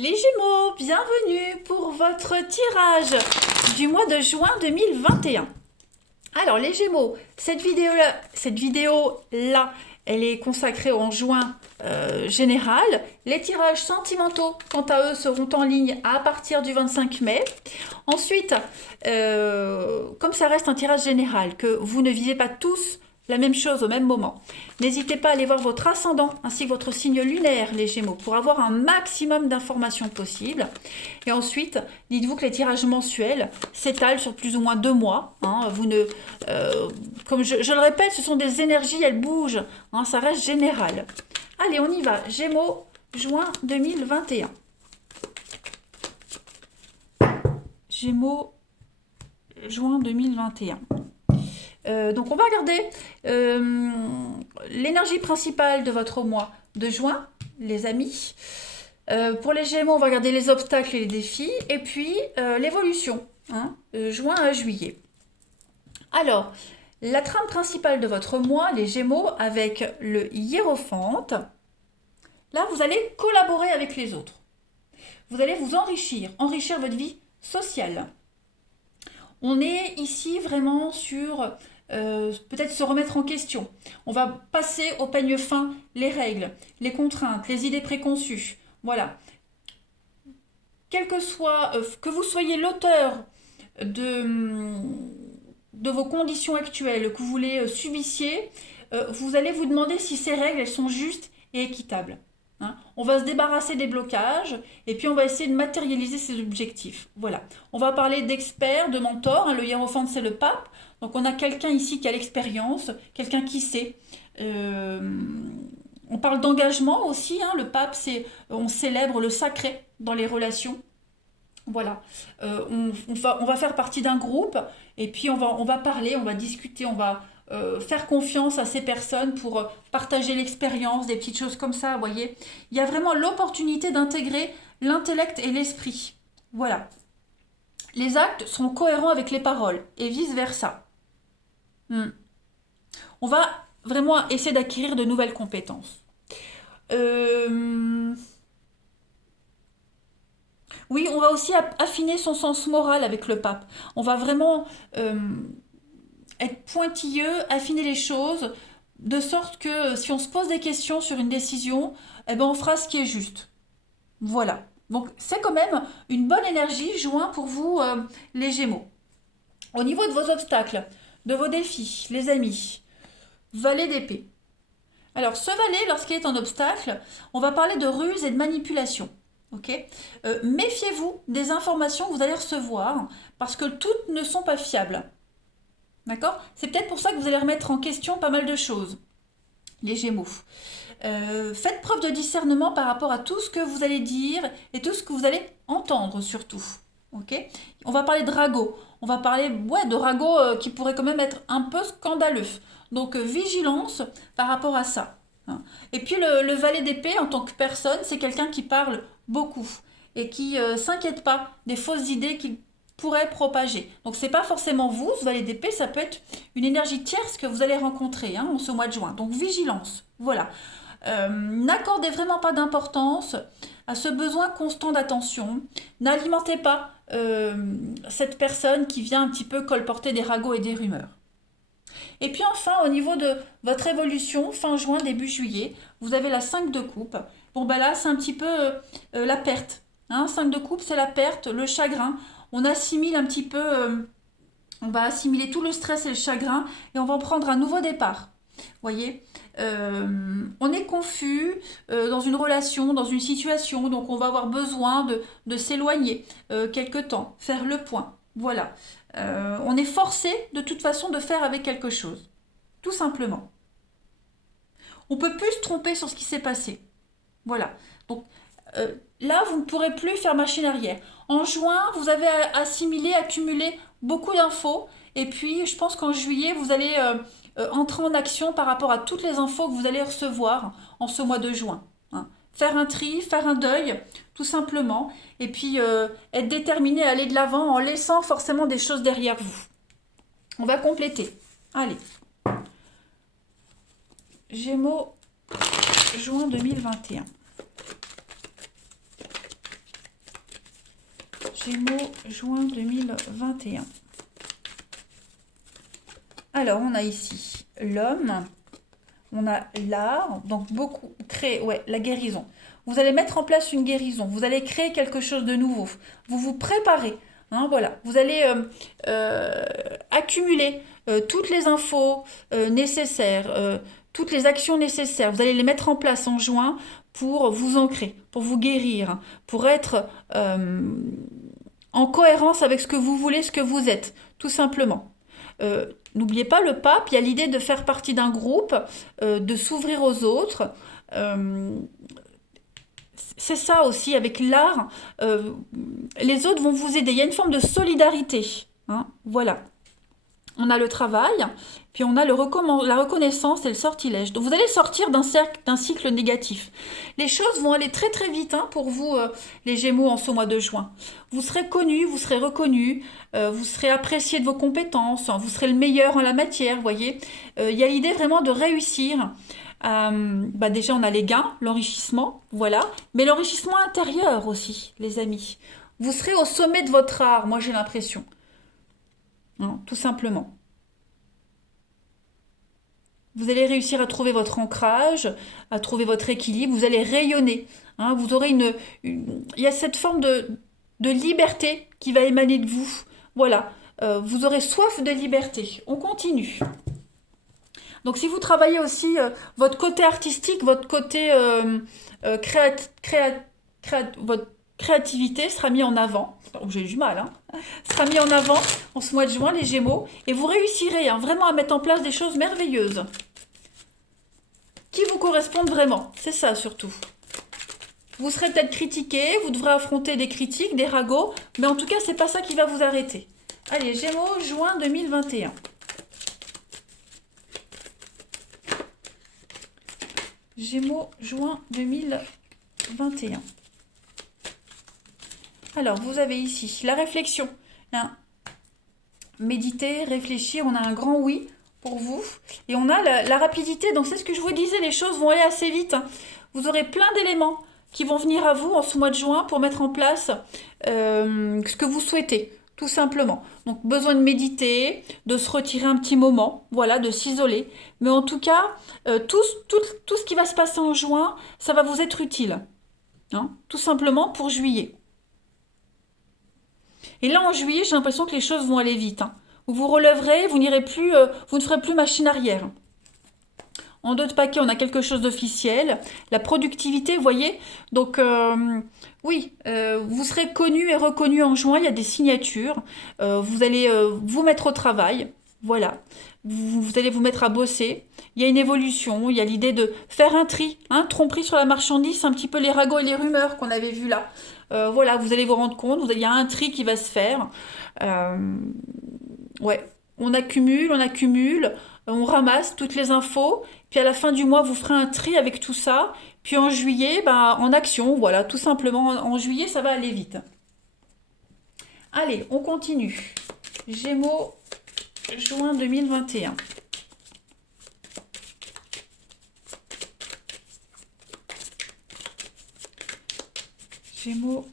Les Gémeaux, bienvenue pour votre tirage du mois de juin 2021. Alors les Gémeaux, cette vidéo-là, elle est consacrée en juin général. Les tirages sentimentaux, quant à eux, seront en ligne à partir du 25 mai. Ensuite, comme ça reste un tirage général, que vous ne visez pas tous la même chose au même moment, n'hésitez pas à aller voir votre ascendant ainsi que votre signe lunaire, les Gémeaux, pour avoir un maximum d'informations possibles. Et ensuite, dites-vous que les tirages mensuels s'étalent sur plus ou moins 2 mois. Vous ne, comme je le répète, ce sont des énergies, elles bougent. Ça reste général. Allez, on y va. Gémeaux, juin 2021. Gémeaux, juin 2021. Donc on va regarder l'énergie principale de votre mois de juin, les amis. Pour les Gémeaux, on va regarder les obstacles et les défis, et puis l'évolution, juin à juillet. Alors, la trame principale de votre mois, les Gémeaux, avec le hiérophante, là vous allez collaborer avec les autres. Vous allez vous enrichir votre vie sociale. On est ici vraiment sur peut-être se remettre en question. On va passer au peigne fin les règles, les contraintes, les idées préconçues. Voilà. Quel que soit, que vous soyez l'auteur de vos conditions actuelles, que vous les subissiez, vous allez vous demander si ces règles, elles sont justes et équitables. On va se débarrasser des blocages et puis on va essayer de matérialiser ses objectifs. Voilà. On va parler d'experts, de mentors. Le hiérophante, c'est le pape. Donc on a quelqu'un ici qui a l'expérience, quelqu'un qui sait. On parle d'engagement aussi. Le pape, on célèbre le sacré dans les relations. Voilà. On va faire partie d'un groupe et puis on va parler, on va discuter, on va faire confiance à ces personnes pour partager l'expérience, des petites choses comme ça, vous voyez. Il y a vraiment l'opportunité d'intégrer l'intellect et l'esprit. Voilà. Les actes sont cohérents avec les paroles et vice-versa. On va vraiment essayer d'acquérir de nouvelles compétences. Oui, on va aussi affiner son sens moral avec le pape. On va vraiment être pointilleux, affiner les choses, de sorte que si on se pose des questions sur une décision, on fera ce qui est juste. Voilà. Donc c'est quand même une bonne énergie, juin, pour vous, les Gémeaux. Au niveau de vos obstacles, de vos défis, les amis, valet d'épée. Alors ce valet, lorsqu'il est en obstacle, on va parler de ruse et de manipulation. Ok. Méfiez-vous des informations que vous allez recevoir, parce que toutes ne sont pas fiables. D'accord? C'est peut-être pour ça que vous allez remettre en question pas mal de choses, les Gémeaux. Faites preuve de discernement par rapport à tout ce que vous allez dire et tout ce que vous allez entendre surtout. Okay. On va parler de ragots. On va parler de ragots qui pourraient quand même être un peu scandaleux. Donc vigilance par rapport à ça. Et puis le valet d'épée en tant que personne, c'est quelqu'un qui parle beaucoup et qui s'inquiète pas des fausses idées qu'il pourrait propager. Donc c'est pas forcément vous, ce valet d'épée, ça peut être une énergie tierce que vous allez rencontrer en ce mois de juin. Donc vigilance, voilà. N'accordez vraiment pas d'importance à ce besoin constant d'attention. N'alimentez pas cette personne qui vient un petit peu colporter des ragots et des rumeurs. Et puis enfin, au niveau de votre évolution, fin juin, début juillet, vous avez la 5 de coupe. Bon, là, c'est un petit peu la perte. 5 de coupe, c'est la perte, le chagrin. On assimile un petit peu, on va assimiler tout le stress et le chagrin et on va en prendre un nouveau départ. Voyez, on est confus dans une relation, dans une situation, donc on va avoir besoin de s'éloigner quelque temps, faire le point. Voilà. On est forcé de toute façon de faire avec quelque chose. Tout simplement. On ne peut plus se tromper sur ce qui s'est passé. Voilà. Donc là, vous ne pourrez plus faire machine arrière. En juin, vous avez assimilé, accumulé beaucoup d'infos. Et puis, je pense qu'en juillet, vous allez entrer en action par rapport à toutes les infos que vous allez recevoir en ce mois de juin. Faire un tri, faire un deuil, tout simplement. Et puis, être déterminé à aller de l'avant en laissant forcément des choses derrière vous. On va compléter. Allez. Gémeaux, juin 2021. Gémeaux, juin 2021. Alors, on a ici l'homme, on a l'art, donc beaucoup, créer, ouais, la guérison. Vous allez mettre en place une guérison, vous allez créer quelque chose de nouveau, vous vous préparez, hein, voilà. Vous allez accumuler toutes les infos nécessaires, toutes les actions nécessaires, vous allez les mettre en place en juin pour vous ancrer, pour vous guérir, pour être en cohérence avec ce que vous voulez, ce que vous êtes, tout simplement. N'oubliez pas le pape, il y a l'idée de faire partie d'un groupe, de s'ouvrir aux autres. C'est ça aussi avec l'art. Les autres vont vous aider. Il y a une forme de solidarité. Hein, voilà. On a le travail, puis on a la reconnaissance et le sortilège. Donc vous allez sortir d'un cycle négatif. Les choses vont aller très très vite hein, pour vous, les Gémeaux, en ce mois de juin. Vous serez connus, vous serez reconnus, vous serez apprécié de vos compétences, vous serez le meilleur en la matière, vous voyez. Il y a l'idée vraiment de réussir. Déjà, on a les gains, l'enrichissement, voilà. Mais l'enrichissement intérieur aussi, les amis. Vous serez au sommet de votre art, moi j'ai l'impression. Hein, tout simplement. Vous allez réussir à trouver votre ancrage, à trouver votre équilibre, vous allez rayonner. Hein, vous aurez il y a cette forme de liberté qui va émaner de vous. Voilà, vous aurez soif de liberté. On continue. Donc si vous travaillez aussi votre côté artistique, votre côté votre créativité sera mis en avant. J'ai du mal, hein. Sera mis en avant en ce mois de juin, les Gémeaux, et vous réussirez hein, vraiment à mettre en place des choses merveilleuses qui vous correspondent vraiment. C'est ça surtout. Vous serez peut-être critiqué, vous devrez affronter des critiques, des ragots, mais en tout cas, c'est pas ça qui va vous arrêter. Allez, Gémeaux, juin 2021. Gémeaux, juin 2021. Alors, vous avez ici la réflexion. Hein. Méditer, réfléchir, on a un grand oui pour vous. Et on a la rapidité, donc c'est ce que je vous disais, les choses vont aller assez vite. Hein. Vous aurez plein d'éléments qui vont venir à vous en ce mois de juin pour mettre en place ce que vous souhaitez, tout simplement. Donc, besoin de méditer, de se retirer un petit moment, voilà, de s'isoler. Mais en tout cas, tout ce qui va se passer en juin, ça va vous être utile. Hein, tout simplement pour juillet. Et là, en juillet, j'ai l'impression que les choses vont aller vite. Hein. Vous vous relèverez, vous n'irez plus, vous ne ferez plus machine arrière. En dos de paquet, on a quelque chose d'officiel. La productivité, vous voyez. Donc, oui, vous serez connu et reconnu en juin. Il y a des signatures. Vous allez vous mettre au travail. Voilà. Vous allez vous mettre à bosser. Il y a une évolution. Il y a l'idée de faire un tri. Hein, tromperie sur la marchandise, un petit peu les ragots et les rumeurs qu'on avait vus là. Voilà, vous allez vous rendre compte. Il y a un tri qui va se faire. Ouais, on accumule, on ramasse toutes les infos. Puis à la fin du mois, vous ferez un tri avec tout ça. Puis en juillet, en action, voilà, tout simplement. En juillet, ça va aller vite. Allez, on continue. Gémeaux, juin 2021. Gémeaux.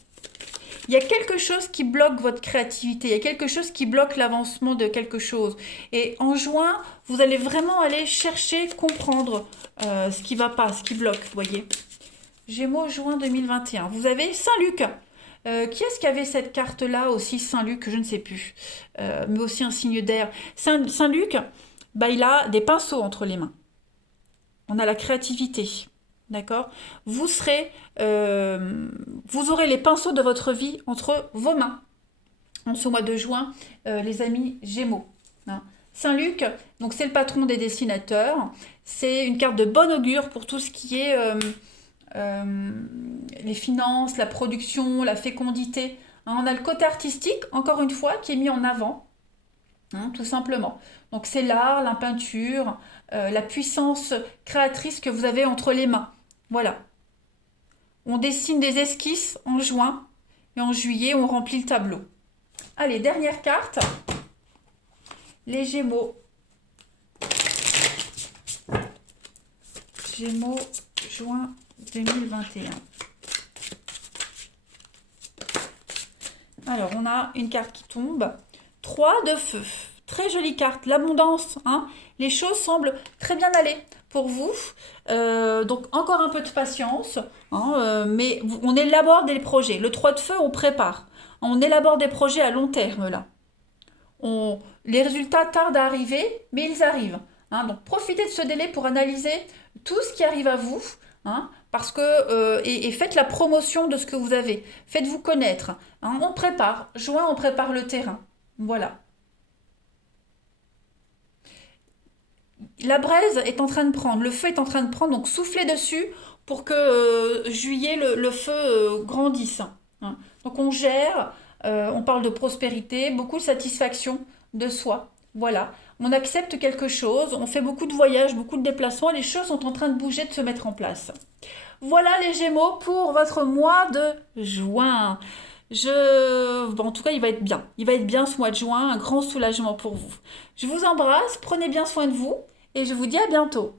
Il y a quelque chose qui bloque votre créativité, il y a quelque chose qui bloque l'avancement de quelque chose. Et en juin, vous allez vraiment aller chercher, comprendre ce qui ne va pas, ce qui bloque, vous voyez. Gémeaux, juin 2021. Vous avez Saint-Luc. Qui est-ce qui avait cette carte-là aussi, Saint-Luc, je ne sais plus. Mais aussi un signe d'air. Saint-Luc, il a des pinceaux entre les mains. On a la créativité. D'accord? Vous aurez les pinceaux de votre vie entre vos mains en ce mois de juin, les amis Gémeaux. Hein. Saint-Luc, donc c'est le patron des dessinateurs. C'est une carte de bon augure pour tout ce qui est les finances, la production, la fécondité. Hein, on a le côté artistique, encore une fois, qui est mis en avant, hein, tout simplement. Donc c'est l'art, la peinture, la puissance créatrice que vous avez entre les mains. Voilà. On dessine des esquisses en juin et en juillet, on remplit le tableau. Allez, dernière carte. Les Gémeaux. Gémeaux, juin 2021. Alors, on a une carte qui tombe. 3 de feu. Très jolie carte. L'abondance, hein. Les choses semblent très bien aller pour vous. Donc, encore un peu de patience, hein, mais on élabore des projets. Le 3 de feu, on prépare. On élabore des projets à long terme, là. Les résultats tardent à arriver, mais ils arrivent, hein. Donc, profitez de ce délai pour analyser tout ce qui arrive à vous, hein, parce que, et faites la promotion de ce que vous avez. Faites-vous connaître, hein. On prépare. Juin, on prépare le terrain. Voilà. La braise est en train de prendre, le feu est en train de prendre, donc soufflez dessus pour que juillet, le feu grandisse, hein. Donc on gère, on parle de prospérité, beaucoup de satisfaction de soi. Voilà, on accepte quelque chose, on fait beaucoup de voyages, beaucoup de déplacements, et les choses sont en train de bouger, de se mettre en place. Voilà les Gémeaux pour votre mois de juin. Bon, en tout cas, il va être bien. Il va être bien ce mois de juin, un grand soulagement pour vous. Je vous embrasse, prenez bien soin de vous et je vous dis à bientôt.